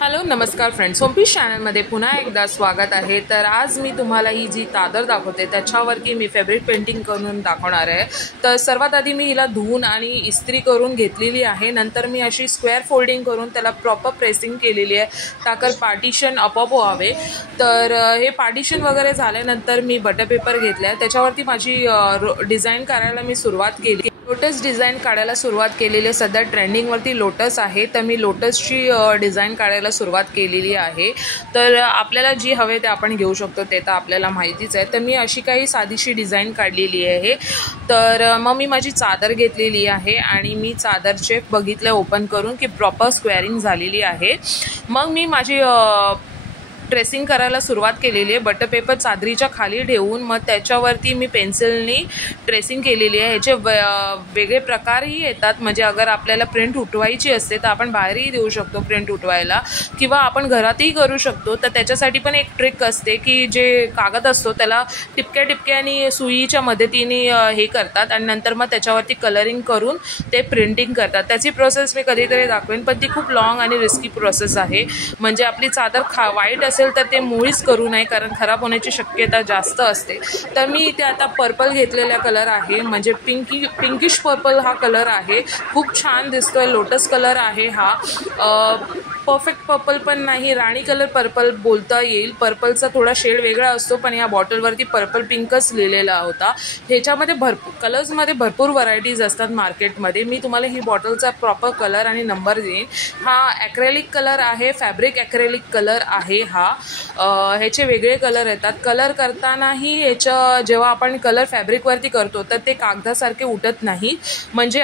Hello नमस्कार friends, सोमपीस चॅनलमध्ये पुन्हा एकदा स्वागत आहे। तर आज मी तुम्हाला ही जी चादर दाखवते त्याच्यावरती मी फॅब्रिक पेंटिंग करून दाखवणार आहे। तर सर्वात आधी मी हिला धुवून आणि इस्त्री करून घेतलेली आहे। नंतर मी अशी स्क्वेअर फोल्डिंग करून त्याला प्रॉपर प्रेसिंग केलेली आहे, ताकर पार्टिशन आपोआप व्हावे। तर हे पार्टिशन वगैरे झाल्यानंतर मी बटर पेपर घेतला आहे, त्याच्यावरती माझी डिझाईन करायला मी सुरुवात केली। लोटस डिझाईन काढायला सुरुवात केलेली आहे। सध्या ट्रेंडिंगवरती लोटस आहे, तर मी लोटसची डिझाईन काढायला सुरुवात केलेली आहे। तर आपल्याला जी हवे ते आपण घेऊ शकतो, ते तर आपल्याला माहितीच आहे। तर मी अशी काही साधीशी डिझाईन काढलेली आहे। तर मग मी माझी चादर घेतलेली आहे आणि मी चादरचे बघितलं ओपन करून की प्रॉपर स्क्वेअरिंग झालेली आहे। मग मी माझी ट्रेसिंग करायला सुरुवात केलेली आहे। बटर पेपर चादरीच्या खाली ठेवून मग त्याच्यावरती मी पेन्सिलनी ट्रेसिंग केलेली आहे। ह्याचे वेगळे प्रकारही येतात, म्हणजे अगर आपल्याला प्रिंट उठवायची असते तर आपण बाहेरही देऊ शकतो प्रिंट उठवायला, किंवा आपण घरातही करू शकतो। तर त्याच्यासाठी पण एक ट्रिक असते की जे कागद असतो त्याला टिपक्या आणि सुईच्या मदतीने हे करतात आणि नंतर मग त्याच्यावरती कलरिंग करून ते प्रिंटिंग करतात। त्याची प्रोसेस मी कधीतरी दाखवेन, पण ती खूप लॉंग आणि रिस्की प्रोसेस आहे। म्हणजे आपली चादर वाईट असेल तर ते मुळीच करू नये, कारण खराब होण्याची शक्यता जास्त असते। तर मी इथे आता पर्पल घेतलेला कलर आहे, म्हणजे पिंकिश पर्पल हा कलर आहे। खूप छान दिसतोय, लोटस कलर आहे हा। परफेक्ट पर्पल पण नाही, राणी कलर पर्पल बोलता येईल। पर्पलचा थोडा शेड वेगळा असतो, पण या बॉटलवरती पर्पल पिंकच लिहिलेला होता। ह्याच्यामध्ये कलर्समध्ये भरपूर व्हरायटीज असतात मार्केटमध्ये। मी तुम्हाला ही बॉटलचा प्रॉपर कलर आणि नंबर देईन। हा ॲक्रेलिक कलर आहे, फॅब्रिक ॲक्रेलिक कलर आहे हा। ह्याचे वेगळे कलर येतात। कलर करतानाही ह्याचं जेव्हा आपण कलर फॅब्रिकवरती करतो तर ते कागदासारखे उठत नाही। म्हणजे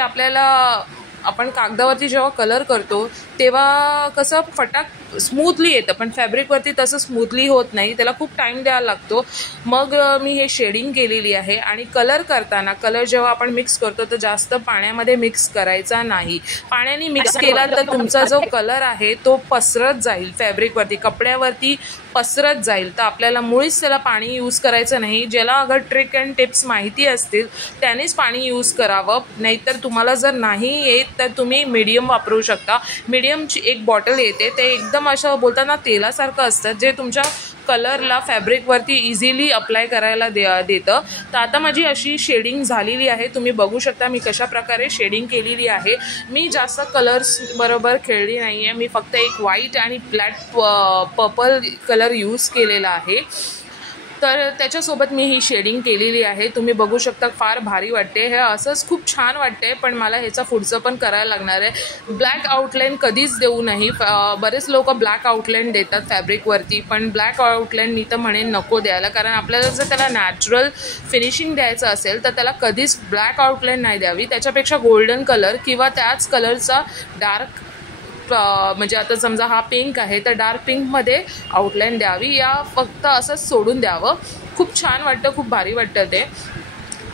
आपण कागदावरती जेव्हा कलर करतो तेव्हा कसं फटाक स्मूथली येतं, पण फॅब्रिकवरती तसं स्मूथली होत नाही, त्याला खूप टाईम द्यायला लागतो। मग मी हे शेडिंग केलेली आहे। आणि कलर करताना कलर जेव्हा आपण मिक्स करतो तर जास्त पाण्यामध्ये मिक्स करायचा नाही। पाण्याने मिक्स केला तर तुमचा जो कलर आहे तो पसरत जाईल, फॅब्रिकवरती कपड्यावरती पसरत जाईल। तर आपल्याला मुळीच त्याला पाणी यूज करायचं नाही। ज्याला अगर ट्रिक अँड टिप्स माहिती असतील त्यानेच पाणी यूज करावं, नाहीतर तुम्हाला जर नाही येत तर तुम्ही मीडियम वापरू शकता। मीडियमची एक बॉटल येते, ते एकदम असं बोलताना तेलासारखं असतं, जे तुमच्या कलरला फॅब्रिकवरती इझिली अप्लाय करायला देतं। तर आता माझी अशी शेडिंग झालेली आहे, तुम्ही बघू शकता मी कशा प्रकारे शेडिंग केलेली आहे। मी जास्त कलर्स बरोबर खेळली नाही आहे, मी फक्त एक व्हाईट आणि फ्लॅट पर्पल कलर यूज केलेला आहे। तर त्याच्यासोबत मी ही शेडिंग केलेली आहे, तुम्ही बघू शकता। फार भारी वाटते, हे असंच खूप छान वाटते, पण मला ह्याचा पुढचं पण करायला लागणार आहे। ब्लॅक आउटलाईन कधीच देऊ नाही। बरेच लोक ब्लॅक आउटलाईन देतात फॅब्रिकवरती, पण ब्लॅक आउटलाईन मी तर म्हणेन नको द्यायला, कारण आपल्याला जर त्याला नॅचरल फिनिशिंग द्यायचं असेल तर त्याला कधीच ब्लॅक आउटलाईन नाही द्यावी। त्याच्यापेक्षा गोल्डन कलर किंवा त्याच कलरचा डार्क, म्हणजे आता समजा हा पिंक आहे तर डार्क पिंकमध्ये आउटलाईन द्यावी, या फक्त असंच सोडून द्यावं। खूप छान वाटतं, खूप भारी वाटतं ते।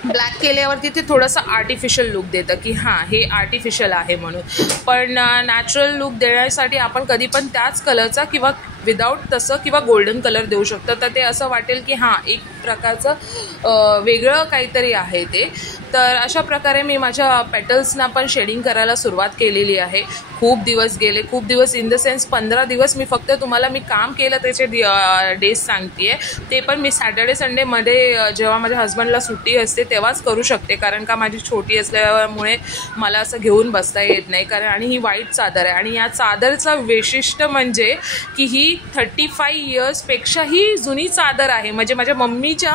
ब्लॅक केल्यावरती ते थोडंसं आर्टिफिशियल लुक देतं की हां हे आर्टिफिशियल आहे म्हणून, पण नॅचरल लुक देण्यासाठी आपण कधी पण त्याच कलरचा किंवा विदाऊट तसं किंवा गोल्डन कलर देऊ शकतो। तर ते असं वाटेल की हां एक प्रकारचं वेगळं काहीतरी आहे ते। तर अशा प्रकारे मी माझ्या पेटल्सना पण शेडिंग करायला सुरुवात केलेली आहे। खूप दिवस गेले, खूप दिवस इन द सेन्स 15 दिवस मी फक्त तुम्हाला मी काम केलं त्याचे डेज सांगते आहे। ते पण मी सॅटर्डे संडेमध्ये जेव्हा माझ्या हस्बंडला सुट्टी असते तेव्हाच करू शकते, कारण का माझी छोटी असल्यामुळे मला असं घेऊन बसता येत नाही। कारण आणि ही व्हाईट चादर आहे, आणि या चादरचं वैशिष्ट्य म्हणजे की ही 35 इयर्सपेक्षाही जुनी चादर आहे। म्हणजे माझ्या मम्मीच्या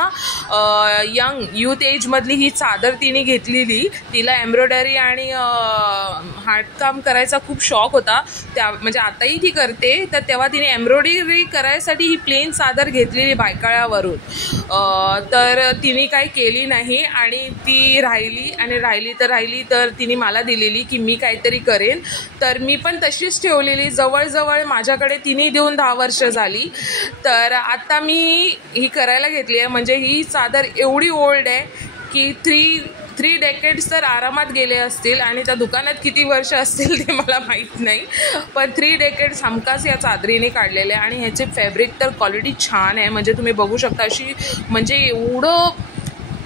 यूथ एजमधली ही चादर तिने घेतलेली। तिला एम्ब्रॉयडरी आणि हार्टकाम करायचा खूप शौक होता, म्हणजे आताही ती करते। तर तेव्हा तिने एम्ब्रॉयडरी करायसाठी ही प्लेन चादर घेतलेली बायकाळ्यावरून। तर तिने काही केली नाही आणि ती राहिली तर तिने मला दिलेली की मी काहीतरी करेन। तर मी पण तशीच ठेवलेली, जवळजवळ माझ्याकडे तिने देऊन 10 वर्ष झाली। तर आता मी ही करायला घेतली आहे। म्हणजे ही चादर एवढी ओल्ड आहे की 3 डेकेड्स तर आरामात गेले असतील, आणि त्या दुकानात किती वर्ष असतील ते मला माहीत नाही, पण 3 डेकेड्स हमखास या चादरीने काढलेले आहे। आणि ह्याचे फॅब्रिक तर क्वालिटी छान आहे, म्हणजे तुम्ही बघू शकता अशी, म्हणजे एवढं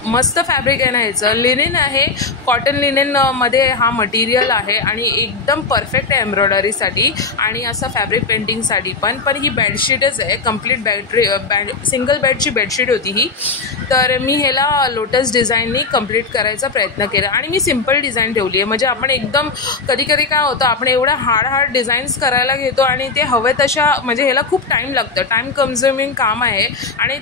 मस्त फॅब्रिक आहे ना ह्याचं. लिनेन आहे, कॉटन लिनेनमध्ये हा मटेरियल आहे आणि एकदम परफेक्ट आहे एम्ब्रॉयडरीसाठी आणि असं फॅब्रिक पेंटिंगसाठी पण ही बेडशीटच आहे, कंप्लीट सिंगल बेडची बेडशीट होती ही. तर मी ह्याला लोटस डिझाईननी कंप्लीट करायचा प्रयत्न केला आणि मी सिम्पल डिझाईन ठेवली आहे. म्हणजे आपण एकदम कधी काय होतं, आपण एवढं हार्ड डिझाईन्स करायला घेतो आणि ते हवे तशा, म्हणजे ह्याला खूप टाईम लागतं, टाईम कन्झ्युमिंग काम आहे आणि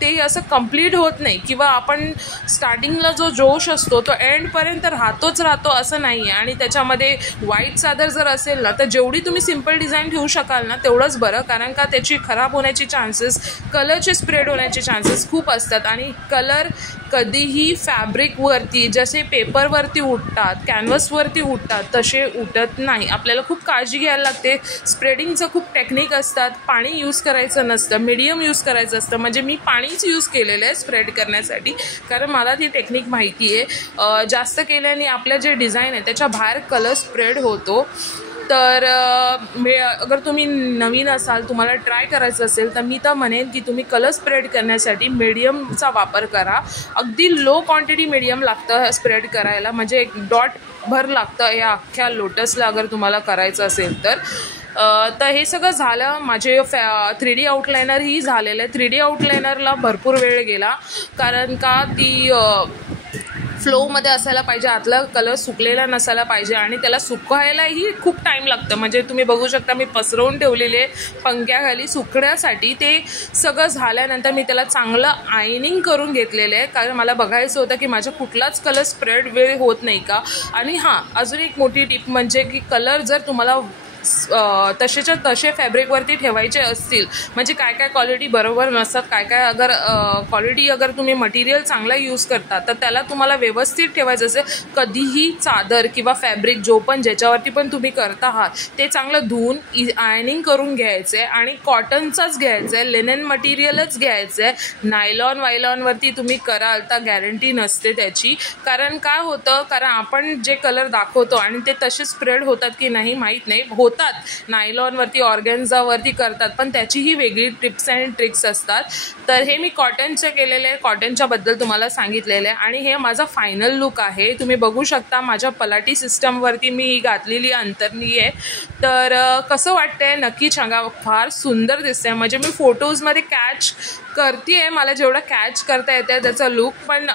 ते असं कंप्लीट होत नाही किंवा आपण स्टार्टिंगला जो जोश असतो तो एंडपर्यंत राहतो असं नाही आहे. आणि त्याच्यामध्ये व्हाईट चादर जर असेल ना तर जेवढी तुम्ही सिम्पल डिझाईन ठेवू शकाल ना तेवढंच बरं, कारण का त्याची खराब होण्याची चान्सेस, कलरचे स्प्रेड होण्याचे चान्सेस खूप असतात आणि कलर कधीही फॅब्रिकवरती जसे पेपरवरती उठतात, कॅनव्हसवरती उठतात तसे उठत नाही. आपल्याला खूप काळजी घ्यायला लागते. स्प्रेडिंगचं खूप टेक्निक असतात. पाणी यूज करायचं नसतं, मीडियम यूज करायचं असतं. म्हणजे मी पाणीच यूज केलेलं आहे स्प्रेड करण्यासाठी, कारण मला ती टेक्निक माहिती आहे. जास्त केल्याने आपल्या जे डिझाईन आहे त्याच्या बाहेर कलर स्प्रेड होतो. तर अगर तुम्ही नवीन असाल, तुम्हाला ट्राय करायचं असेल तर मी तर म्हणेन की तुम्ही कलर स्प्रेड करण्यासाठी मीडियमचा वापर करा. अगदी लो क्वांटिटी मीडियम लागतं स्प्रेड करायला, म्हणजे एक डॉट भर लागतं या अख्ख्या लोटसला अगर तुम्हाला करायचं असेल तर. हे सगळं झालं. माझे 3D आउटलायनरही झालेलं आहे. 3D आउटलायनरला भरपूर वेळ गेला, कारण का ती फ्लोमध्ये असायला पाहिजे, आतला कलर सुकलेला नसायला पाहिजे आणि त्याला सुकायलाही खूप टाईम लागतं. म्हणजे तुम्ही बघू शकता मी पसरवून ठेवलेले पंख्याखाली सुकण्यासाठी. ते सगळं झाल्यानंतर मी त्याला चांगलं आयनिंग करून घेतलेलं आहे, कारण मला बघायचं होतं की माझा कुठलाच कलर स्प्रेड वेळ होत नाही का. आणि हां, अजून एक मोठी टिप म्हणजे की कलर जर तुम्हाला तसेच्या तसे फॅब्रिकवरती ठेवायचे असतील, म्हणजे काय क्वालिटी बरोबर नसतात, काय अगर क्वालिटी अगर तुम्ही मटेरियल चांगला यूज करता तर त्याला तुम्हाला व्यवस्थित ठेवायचं असेल, कधीही चादर किंवा फॅब्रिक ज्याच्यावरती पण तुम्ही करता आहात ते चांगलं धुवून आयनिंग करून घ्यायचं आहे आणि कॉटनचाच घ्यायचं आहे, लिनेन मटेरियलच घ्यायचं आहे. नायलॉनवरती तुम्ही कराल तर गॅरंटी नसते त्याची. कारण काय होतं, कारण आपण जे कलर दाखवतो आणि ते तसे स्प्रेड होतात की नाही माहीत नाही. होतात, नायलॉनवरती, ऑर्गेन्झावरती करतात, पण त्याचीही वेगळी टिप्स अँड ट्रिक्स असतात. तर हे मी कॉटनचे केलेले आहे, कॉटनच्याबद्दल तुम्हाला सांगितलेलं आहे आणि हे माझा फायनल लुक आहे. तुम्ही बघू शकता माझ्या पलाटी सिस्टमवरती मी घातलेली अंतरणी आहे. तर कसं वाटतंय नक्की सांगा. फार सुंदर दिसतंय, म्हणजे मी फोटोजमध्ये कॅच करते आहे, मला जेवढं कॅच करता येतं त्याचा लुक. पण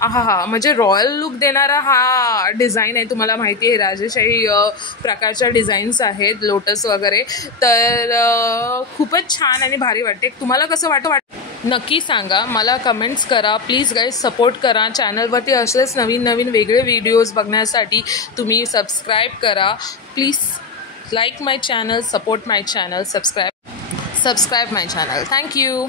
म्हणजे रॉयल लुक देणारा हा डिझाईन आहे. तुम्हाला माहिती आहे राजेशाही प्रकारच्या डिझाईन्स आहेत, लोटस वगैरे. तर खूपच छान आणि भारी वाटते. तुम्हाला कसं वाटतं नक्की सांगा, मला कमेंट्स करा प्लीज गाईज. सपोर्ट करा चॅनलवरती. असेच नवीन वेगळे व्हिडिओज बघण्यासाठी तुम्ही सबस्क्राईब करा please. Like my channel, support my channel, subscribe my channel. Thank you.